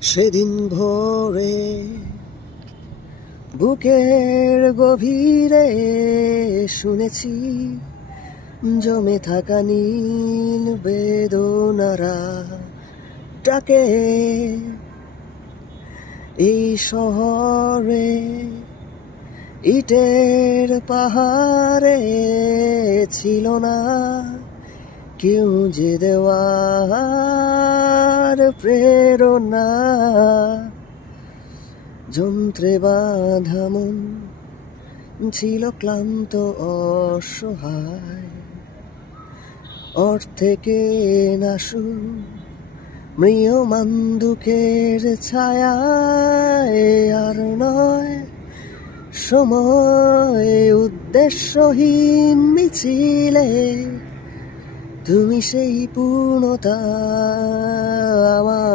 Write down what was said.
সেদিন ভোরে বুকের গভীরে শুনেছি জমে থাকা নীল বেদনারা ডাকে। এই শহরে ইটের পাহাড়ে ছিল না কেউ যে দেওয়ার প্রেরণা। যন্ত্রে বাঁধা মন ছিল ক্লান্ত অসহায়, অর্থে নাশু মৃয়মান দুঃখের ছায়ায়। আর নয় সময় উদ্দেশ্যহীন মিছিলে তুমি সেই পূর্ণতা আমার।